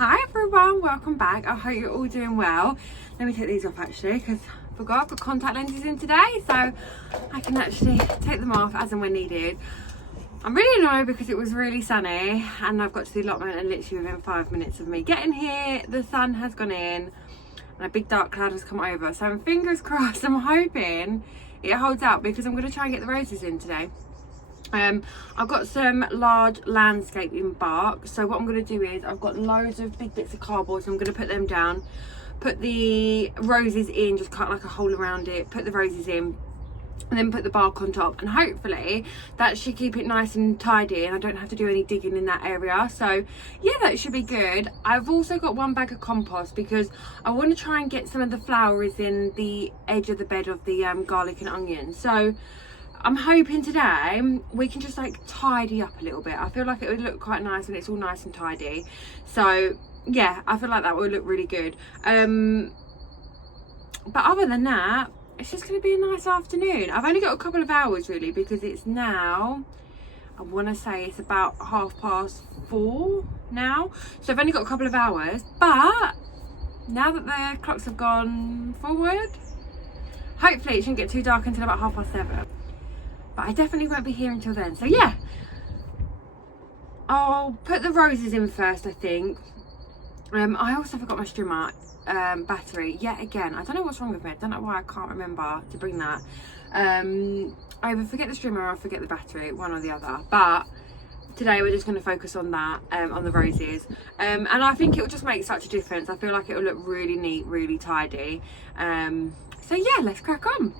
Hi everyone, welcome back. I hope you're all doing well. Let me take these off actually because I forgot I've got contact lenses in today, so I can actually take them off as and when needed. I'm really annoyed because it was really sunny and I've got to the allotment and literally within 5 minutes of me getting here the sun has gone in and a big dark cloud has come over, so I'm fingers crossed. I'm hoping it holds out because I'm going to try and get the roses in today. I've got some large landscaping bark, so what I'm going to do is I've got loads of big bits of cardboard, so I'm going to put them down, put the roses in, just cut like a hole around it, put the roses in, and then put the bark on top, and hopefully that should keep it nice and tidy and I don't have to do any digging in that area. So yeah, that should be good. I've also got one bag of compost because I want to try and get some of the flowers in the edge of the bed of the garlic and onions. So I'm hoping today we can just like tidy up a little bit. I feel like it would look quite nice when it's all nice and tidy. So yeah, I feel like that would look really good. But other than that, it's just going to be a nice afternoon. I've only got a couple of hours really because it's now, I want to say it's about 4:30 now. So I've only got a couple of hours, but now that the clocks have gone forward, hopefully it shouldn't get too dark until about 7:30. But I definitely won't be here until then. So yeah, I'll put the roses in first, I think. I also forgot my strimmer battery yet again. I don't know what's wrong with me. I don't know why I can't remember to bring that. I either forget the strimmer or I forget the battery, one or the other. But today we're just going to focus on that, on the roses. And I think it will just make such a difference. I feel like it will look really neat, really tidy. So yeah, let's crack on.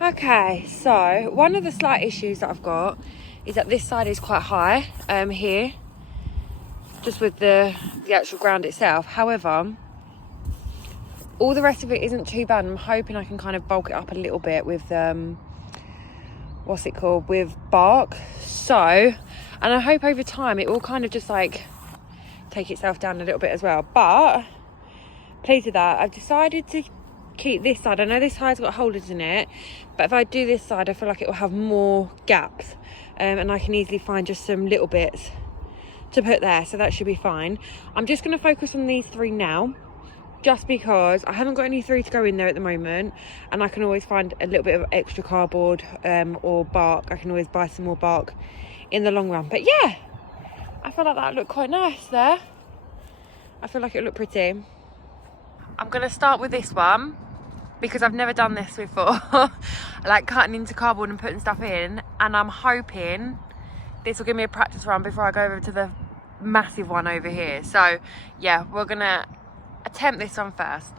Okay, so one of the slight issues that I've got is that this side is quite high here, just with the actual ground itself. However, all the rest of it isn't too bad. I'm hoping I can kind of bulk it up a little bit with with bark. So, and I hope over time it will kind of just like take itself down a little bit as well. But pleased with that. I've decided to keep this side. I know this side's got holders in it, but if I do this side I feel like it will have more gaps, and I can easily find just some little bits to put there, so that should be fine. I'm just going to focus on these three now, just because I haven't got any three to go in there at the moment, and I can always find a little bit of extra cardboard or bark. I can always buy some more bark in the long run. But yeah, I feel like that looked quite nice there. I feel like it looked pretty. I'm going to start with this one because I've never done this before, like cutting into cardboard and putting stuff in, and I'm hoping this will give me a practice run before I go over to the massive one over here. So yeah, we're going to attempt this one first.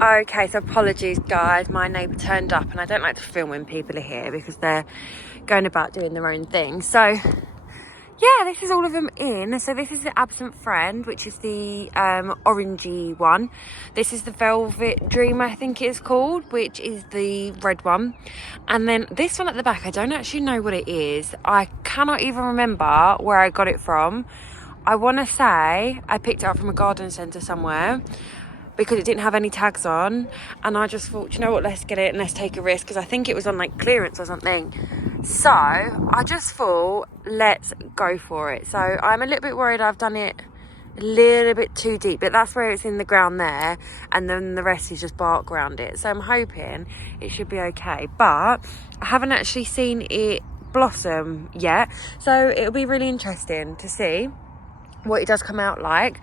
Okay, so apologies guys, my neighbour turned up and I don't like to film when people are here because they're going about doing their own thing. So yeah, this is all of them in. So this is the Absent Friend, which is the orangey one. This is the Velvet Dream, I think it is called, which is the red one. And then this one at the back, I don't actually know what it is. I cannot even remember where I got it from. I want to say I picked it up from a garden centre somewhere, because it didn't have any tags on, and I just thought, you know what, let's get it and let's take a risk, because I think it was on like clearance or something. So I just thought, let's go for it. So I'm a little bit worried I've done it a little bit too deep, but that's where it's in the ground there, and then the rest is just bark around it. So I'm hoping it should be okay, but I haven't actually seen it blossom yet, so it'll be really interesting to see what it does come out like.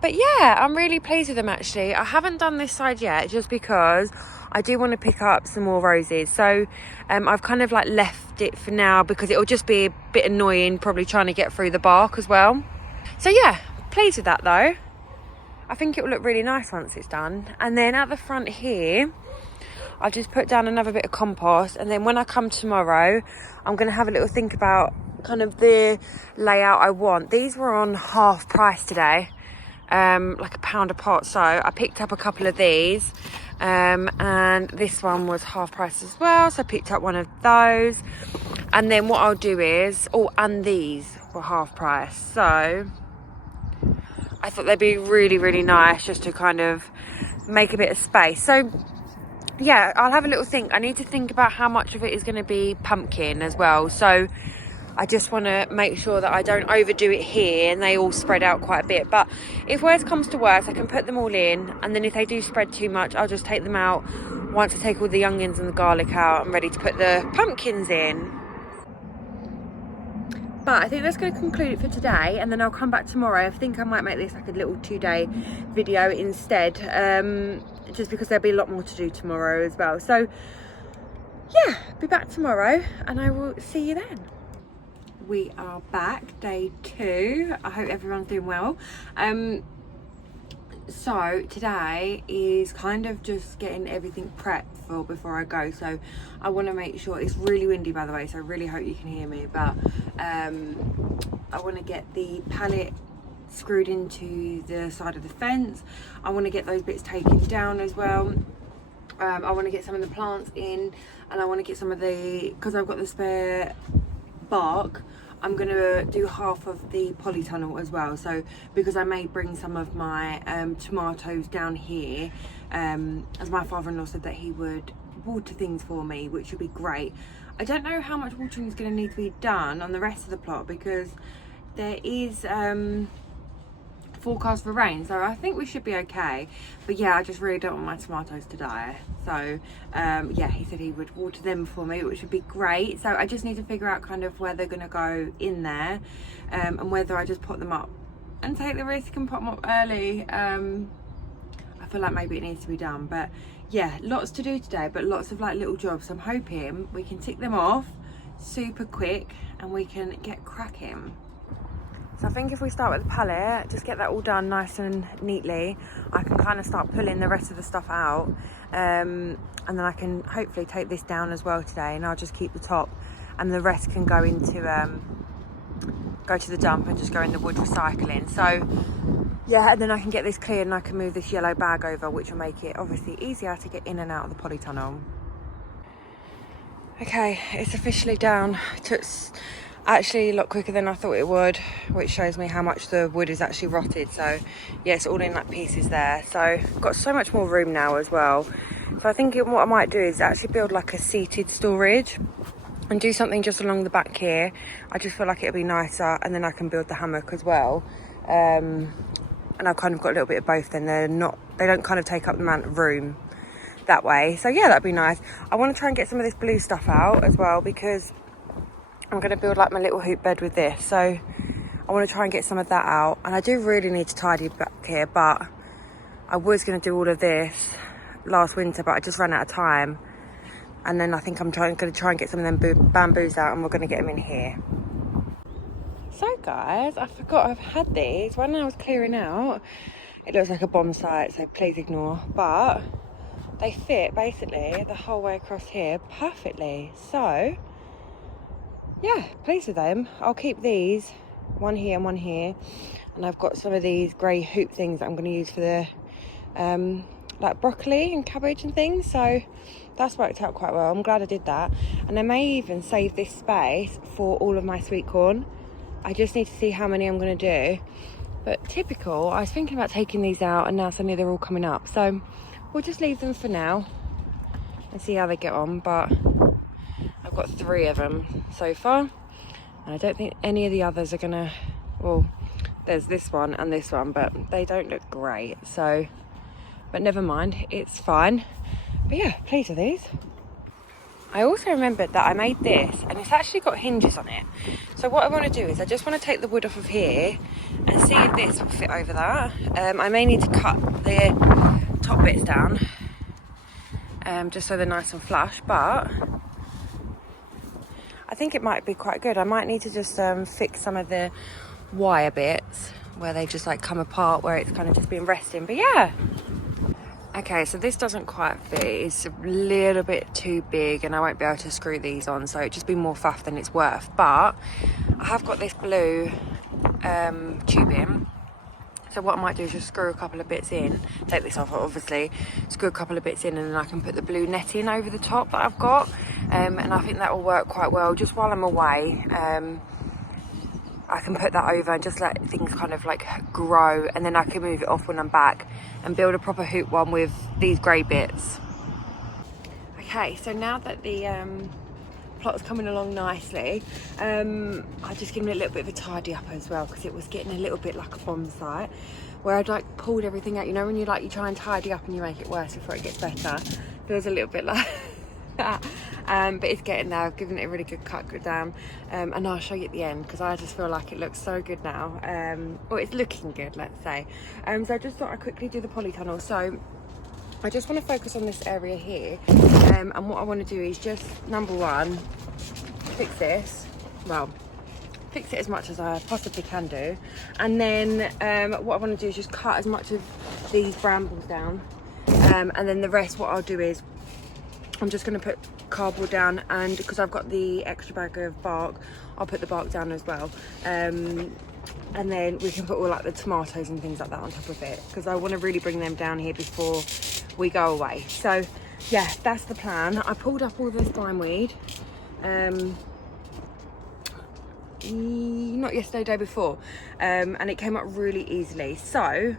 But yeah, I'm really pleased with them actually. I haven't done this side yet just because I do want to pick up some more roses. So I've kind of like left it for now because it'll just be a bit annoying probably trying to get through the bark as well. So yeah, pleased with that though. I think it will look really nice once it's done. And then at the front here, I'll just put down another bit of compost, and then when I come tomorrow, I'm going to have a little think about kind of the layout I want. These were on half price today, like £1 a pot, so I picked up a couple of these, and this one was half price as well, so I picked up one of those. And then what I'll do is, and these were half price, so I thought they'd be really, really nice just to kind of make a bit of space. So yeah, I'll have a little think. I need to think about how much of it is going to be pumpkin as well. So I just want to make sure that I don't overdo it here and they all spread out quite a bit. But if worst comes to worst, I can put them all in. And then if they do spread too much, I'll just take them out once I take all the onions and the garlic out. I'm ready to put the pumpkins in. But I think that's going to conclude it for today, and then I'll come back tomorrow. I think I might make this like a little 2-day video instead, just because there'll be a lot more to do tomorrow as well. So yeah, be back tomorrow and I will see you then. We are back, day 2. I hope everyone's doing well. So today is kind of just getting everything prepped for before I go. So I want to make sure, it's really windy by the way, so I really hope you can hear me, but I want to get the pallet screwed into the side of the fence. I want to get those bits taken down as well. I want to get some of the plants in, and I want to get some of the, because I've got the spare bark, I'm going to do half of the polytunnel as well. So because I may bring some of my tomatoes down here, as my father-in-law said that he would water things for me, which would be great. I don't know how much watering is going to need to be done on the rest of the plot because there is forecast for rain, so I think we should be okay. But yeah, I just really don't want my tomatoes to die. So yeah, he said he would water them for me, which would be great. So I just need to figure out kind of where they're going to go in there, and whether I just pot them up and take the risk and pot them up early. I feel like maybe it needs to be done, but yeah, lots to do today, but lots of like little jobs. So I'm hoping we can tick them off super quick and we can get cracking. So I think if we start with the pallet, just get that all done nice and neatly, I can kind of start pulling the rest of the stuff out, and then I can hopefully take this down as well today, and I'll just keep the top and the rest can go into go to the dump and just go in the wood recycling. So yeah, and then I can get this cleared and I can move this yellow bag over, which will make it obviously easier to get in and out of the polytunnel. Okay, it's officially down. It took actually a lot quicker than I thought it would, which shows me how much the wood is actually rotted. So yeah, it's all in like pieces there. So I've got so much more room now as well. So I think what I might do is actually build like a seated storage and do something just along the back here. I just feel like it'll be nicer, and then I can build the hammock as well. And I've kind of got a little bit of both, then they don't kind of take up the amount of room that way. So yeah, that'd be nice. I want to try and get some of this blue stuff out as well, because I'm going to build like my little hoop bed with this. So I want to try and get some of that out, and I do really need to tidy back here, but I was going to do all of this last winter, but I just ran out of time. And then I think I'm going to try and get some of them bamboos out, and we're going to get them in here. So guys, I forgot I've had these when I was clearing out. It looks like a bomb site, so please ignore, but they fit basically the whole way across here perfectly. So yeah, pleased with them. I'll keep these, one here and one here, and I've got some of these grey hoop things that I'm going to use for the like broccoli and cabbage and things. So that's worked out quite well. I'm glad I did that, and I may even save this space for all of my sweet corn. I just need to see how many I'm going to do, but typical, I was thinking about taking these out and now suddenly they're all coming up, so we'll just leave them for now and see how they get on. But I've got 3 of them so far, and I don't think any of the others are gonna, well, there's this one and this one, but they don't look great. So, but never mind, it's fine. But yeah, pleased with these. I also remembered that I made this and it's actually got hinges on it. So what I want to do is I just want to take the wood off of here and see if this will fit over that. I may need to cut the top bits down just so they're nice and flush, but I think it might be quite good. I might need to just fix some of the wire bits where they just like come apart, where it's kind of just been resting, but yeah. Okay, so this doesn't quite fit. It's a little bit too big and I won't be able to screw these on, so it'd just be more faff than it's worth. But I have got this blue tubing. So what I might do is just screw a couple of bits in, take this off obviously, screw a couple of bits in, and then I can put the blue netting over the top that I've got. And I think that will work quite well just while I'm away. I can put that over and just let things kind of like grow, and then I can move it off when I'm back and build a proper hoop one with these grey bits. Okay, so now that the plot's coming along nicely, I've just given it a little bit of a tidy up as well, because it was getting a little bit like a bomb site where I'd like pulled everything out. You know when you try and tidy up and you make it worse before it gets better? Feels a little bit like that. But it's getting there. I've given it a really good cut down, and I'll show you at the end, because I just feel like it looks so good now. Or it's looking good, let's say. So I just thought I'd quickly do the polytunnel. So I just want to focus on this area here, and what I want to do is just, number one, fix this. Well, fix it as much as I possibly can do, and then what I want to do is just cut as much of these brambles down, and then the rest, what I'll do is I'm just going to put cardboard down, and because I've got the extra bag of bark, I'll put the bark down as well, and then we can put all like the tomatoes and things like that on top of it, because I want to really bring them down here before we go away. So yeah, that's the plan. I pulled up all the slime weed, not yesterday, day before, and it came up really easily. So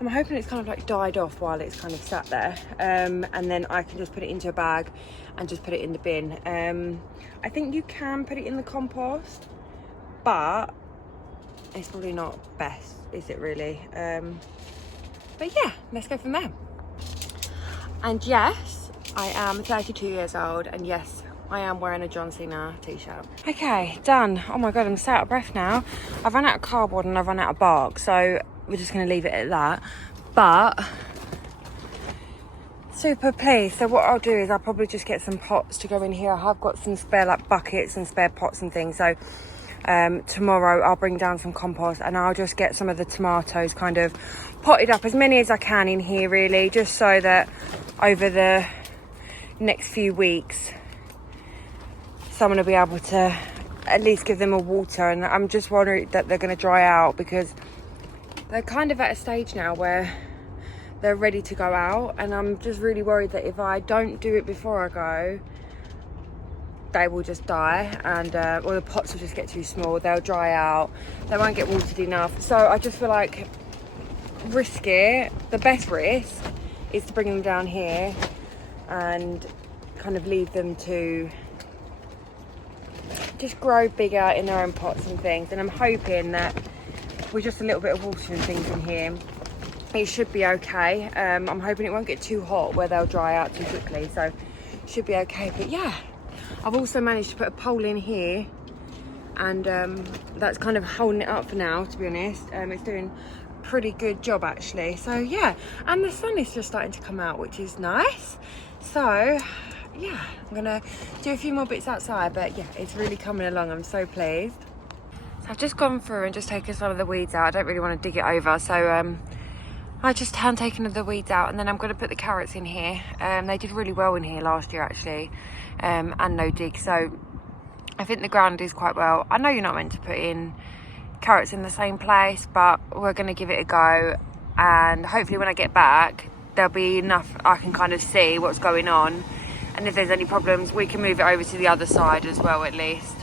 I'm hoping it's kind of like died off while it's kind of sat there, and then I can just put it into a bag and just put it in the bin. I think you can put it in the compost, but it's probably not best, is it really? But yeah, let's go from there. And yes, I am 32 years old, and yes, I am wearing a John Cena t-shirt. Okay, done. Oh my god, I'm so out of breath now. I've run out of cardboard and I've run out of bark, so we're just going to leave it at that. But super pleased. So what I'll do is I'll probably just get some pots to go in here. I have got some spare like buckets and spare pots and things, so tomorrow I'll bring down some compost and I'll just get some of the tomatoes kind of potted up, as many as I can in here really, just so that over the next few weeks someone will be able to at least give them a water. And I'm just worried that they're going to dry out, because they're kind of at a stage now where they're ready to go out, and I'm just really worried that if I don't do it before I go, they will just die, and or the pots will just get too small, they'll dry out, they won't get watered enough. So I just feel like risk it. The best risk is to bring them down here and kind of leave them to just grow bigger in their own pots and things. And I'm hoping that with just a little bit of water and things in here, it should be okay. I'm hoping it won't get too hot where they'll dry out too quickly, so it should be okay. But yeah, I've also managed to put a pole in here, and that's kind of holding it up for now, to be honest. It's doing a pretty good job actually. So yeah, and the sun is just starting to come out, which is nice. So yeah, I'm gonna do a few more bits outside, but yeah, it's really coming along. I'm so pleased. So I've just gone through and just taken some of the weeds out. I don't really want to dig it over, so I just hand taken the weeds out, and then I'm going to put the carrots in here. They did really well in here last year actually, and no dig, so I think the ground is quite well. I know you're not meant to put in carrots in the same place, but we're going to give it a go, and hopefully when I get back there'll be enough I can kind of see what's going on, and if there's any problems we can move it over to the other side as well at least.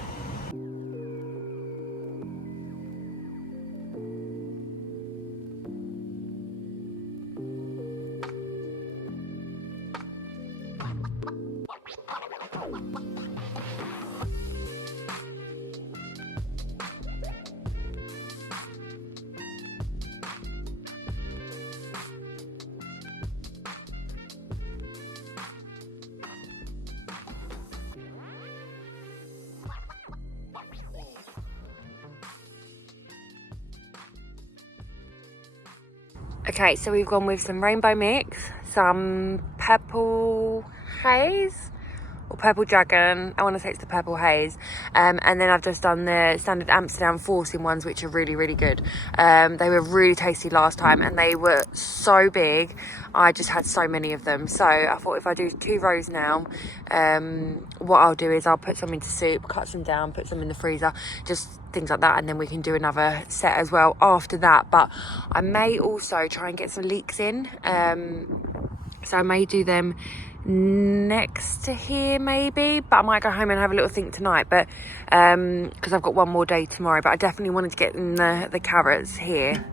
Okay, so we've gone with some rainbow mix, some purple haze, or purple dragon. I want to say it's the purple haze. And then I've just done the standard Amsterdam forcing ones, which are really, really good. They were really tasty last time and they were so big. I just had so many of them. So I thought if I do 2 rows now, what I'll do is I'll put some into soup, cut some down, put some in the freezer, just things like that, and then we can do another set as well after that. But I may also try and get some leeks in. So I may do them next to here maybe, but I might go home and have a little think tonight, but because I've got one more day tomorrow. But I definitely wanted to get in the carrots here.